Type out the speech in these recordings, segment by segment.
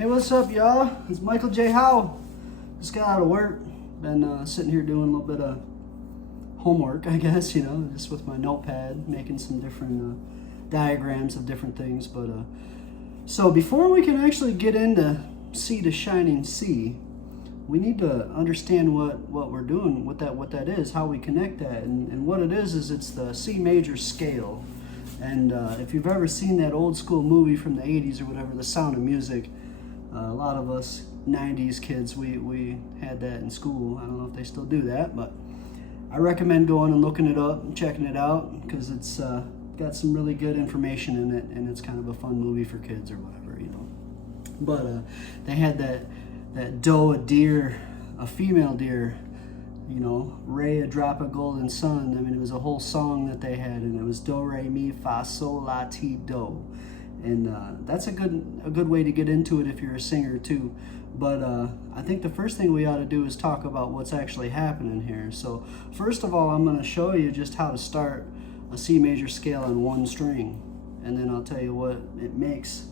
Hey, what's up, y'all? It's Michael J Howe. Just got out of work. Been sitting here doing a little bit of homework, I guess, you know, just with my notepad, making some different diagrams of different things. But so before we can actually get into C to shining C, we need to understand what we're doing, what that is, how we connect that, and what it is it's the C major scale. And if you've ever seen that old school movie from the 80s or whatever, The Sound of Music, a lot of us 90s kids, we had that in school. I don't know if they still do that, but I recommend going and looking it up and checking it out, because it's got some really good information in it, and it's kind of a fun movie for kids or whatever, you know. But they had that doe, a deer, a female deer, you know, Ray, a drop of golden sun. I mean, it was a whole song that they had, and it was do, re, mi, fa, sol, la, ti, do. And that's a good way to get into it if you're a singer too. But I think the first thing we ought to do is talk about what's actually happening here. So first of all, I'm going to show you just how to start a C major scale on one string, and then I'll tell you what makes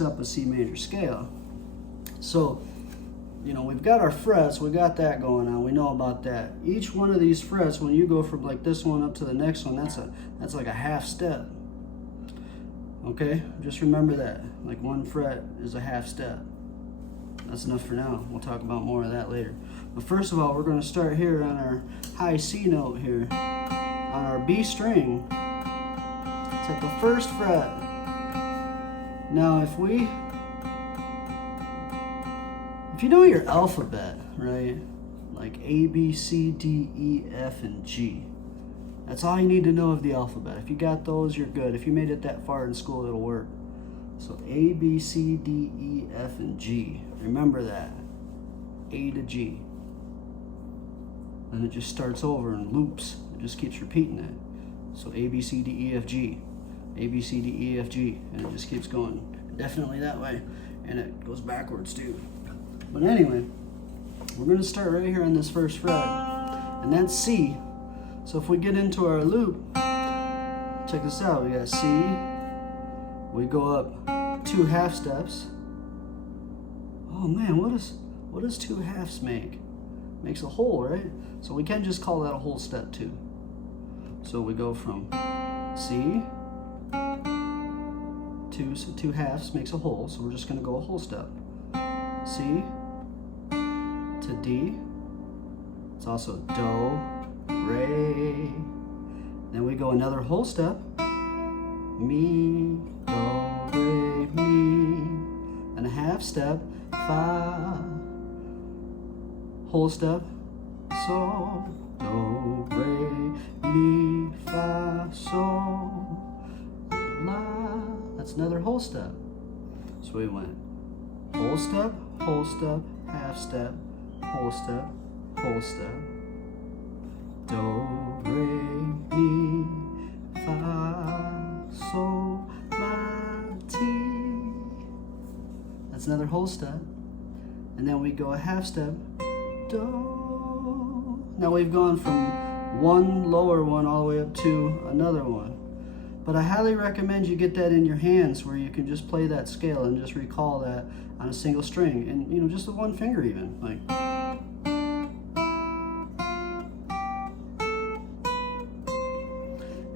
up a C major scale. So, you know, we've got our frets, we got that going on, we know about that. Each one of these frets, when you go from like this one up to the next one, that's like a half step. Okay, just remember that. Like one fret is a half step. That's enough for now. We'll talk about more of that later. But first of all, we're going to start here on our high C note here. On our B string, it's at the first fret. Now if you know your alphabet, right? Like A, B, C, D, E, F, and G. That's all you need to know of the alphabet. If you got those, you're good. If you made it that far in school, it'll work. So A, B, C, D, E, F, and G. Remember that. A to G. And it just starts over and loops. It just keeps repeating that. So A, B, C, D, E, F, G. A, B, C, D, E, F, G. And it just keeps going definitely that way. And it goes backwards too. But anyway, we're going to start right here on this first fret. And that's C. So if we get into our loop, check this out. We got C. We go up 2 half steps. Oh man, what does 2 halves make? Makes a whole, right? So we can just call that a whole step too. So we go from C, 2 halves makes a whole, so we're just going to go a whole step. C to D. It's also do, re. Then we go another whole step. Mi, do, re, mi. And a half step. Fa. Whole step. So, do, re, mi, fa, sol, la. That's another whole step. So we went whole step, half step, whole step, whole step. Do, re, mi, fa, sol, la, ti. That's another whole step. And then we go a half step. Do. Now we've gone from one lower one all the way up to another one. But I highly recommend you get that in your hands, where you can just play that scale and just recall that on a single string. And, you know, just with one finger even. Like.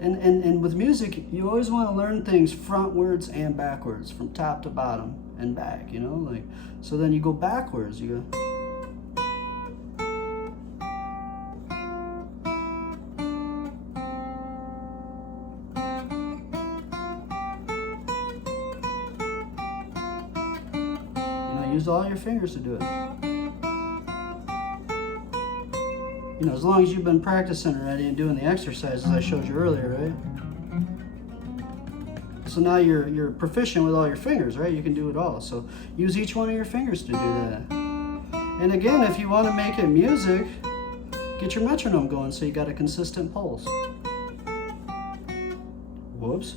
And with music, you always want to learn things frontwards and backwards, from top to bottom and back, you know, like, so then you go backwards, you go. You know, use all your fingers to do it. You know, as long as you've been practicing already and doing the exercises I showed you earlier, right? So now you're proficient with all your fingers, right? You can do it all. So use each one of your fingers to do that. And again, if you want to make it music, get your metronome going so you got a consistent pulse. Whoops.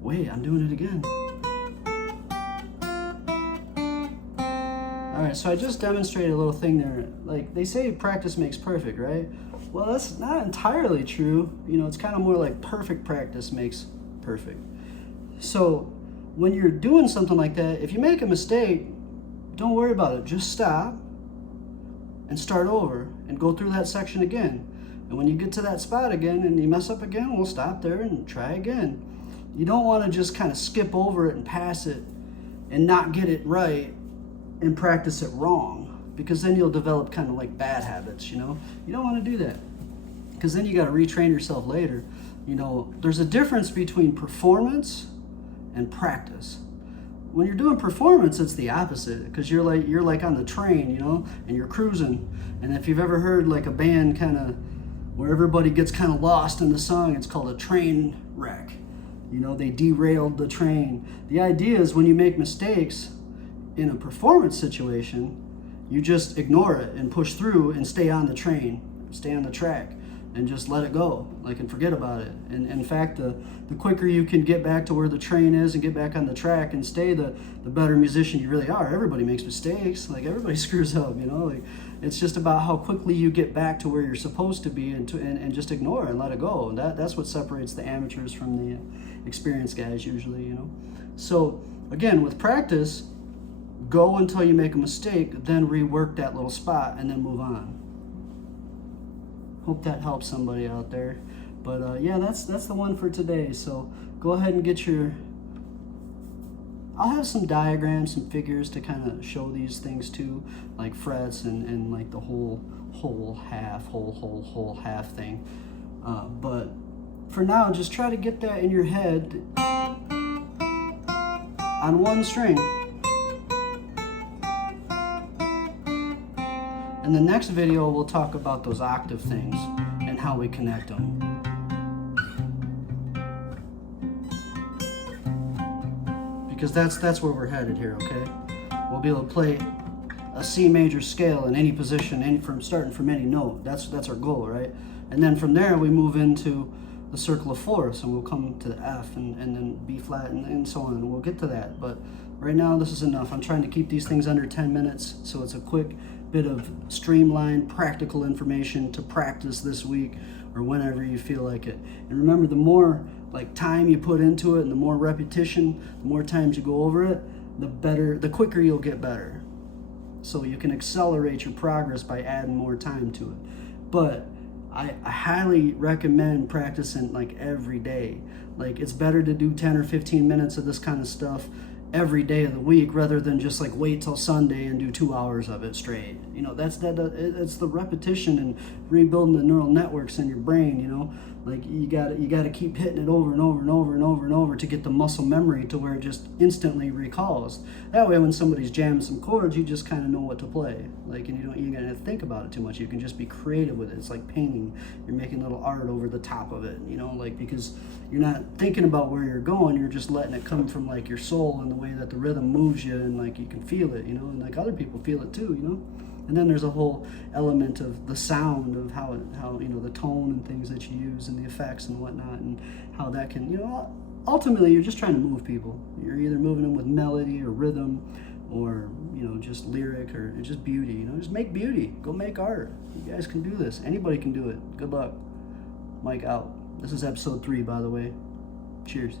Wait, I'm doing it again. All right, so I just demonstrated a little thing there. Like, they say practice makes perfect, right? Well, that's not entirely true. You know, it's kind of more like perfect practice makes perfect. So when you're doing something like that, if you make a mistake, don't worry about it. Just stop and start over and go through that section again. And when you get to that spot again and you mess up again, we'll stop there and try again. You don't want to just kind of skip over it and pass it and not get it right and practice it wrong, because then you'll develop kind of like bad habits, you know? You don't want to do that, because then you got to retrain yourself later. You know, there's a difference between performance and practice. When you're doing performance, it's the opposite, because you're like on the train, you know, and you're cruising. And if you've ever heard like a band kind of where everybody gets kind of lost in the song, it's called a train wreck. You know, they derailed the train. The idea is when you make mistakes in a performance situation, you just ignore it and push through and stay on the train, stay on the track, and just let it go, like, and forget about it. And in fact, the quicker you can get back to where the train is and get back on the track and stay, the better musician you really are. Everybody makes mistakes, like everybody screws up, you know. Like, it's just about how quickly you get back to where you're supposed to be and just ignore it and let it go. That's what separates the amateurs from the experienced guys usually, you know. So again, with practice, go until you make a mistake, then rework that little spot and then move on. Hope that helps somebody out there. But yeah, that's the one for today. So go ahead and get your, I'll have some diagrams, some figures to kind of show these things too, like frets and like the whole half thing. But for now, just try to get that in your head on one string. In the next video, we'll talk about those octave things and how we connect them. Because that's where we're headed here, okay? We'll be able to play a C major scale in any position, starting from any note. That's our goal, right? And then from there, we move into the circle of fourths, and we'll come to the F and then B flat and so on, and we'll get to that. But right now, this is enough. I'm trying to keep these things under 10 minutes, so it's a quick bit of streamlined, practical information to practice this week or whenever you feel like it. And remember, the more like time you put into it and the more repetition, the more times you go over it, the quicker you'll get better. So you can accelerate your progress by adding more time to it. But I highly recommend practicing like every day. Like, it's better to do 10 or 15 minutes of this kind of stuff every day of the week rather than just like wait till Sunday and do 2 hours of it straight. You know, it's the repetition and rebuilding the neural networks in your brain, you know. Like, you gotta keep hitting it over and over and over and over and over to get the muscle memory to where it just instantly recalls. That way, when somebody's jamming some chords, you just kind of know what to play. Like, and you gotta think about it too much. You can just be creative with it. It's like painting. You're making little art over the top of it, you know, like, because you're not thinking about where you're going. You're just letting it come from like your soul and the way that the rhythm moves you, and like you can feel it, you know, and like other people feel it too, you know. And then there's a whole element of the sound of how you know, the tone and things that you use and the effects and whatnot, and how that can, you know, ultimately you're just trying to move people. You're either moving them with melody or rhythm, or, you know, just lyric or just beauty. You know, just make beauty. Go make art. You guys can do this. Anybody can do it. Good luck. Mike out. This is episode 3, by the way. Cheers.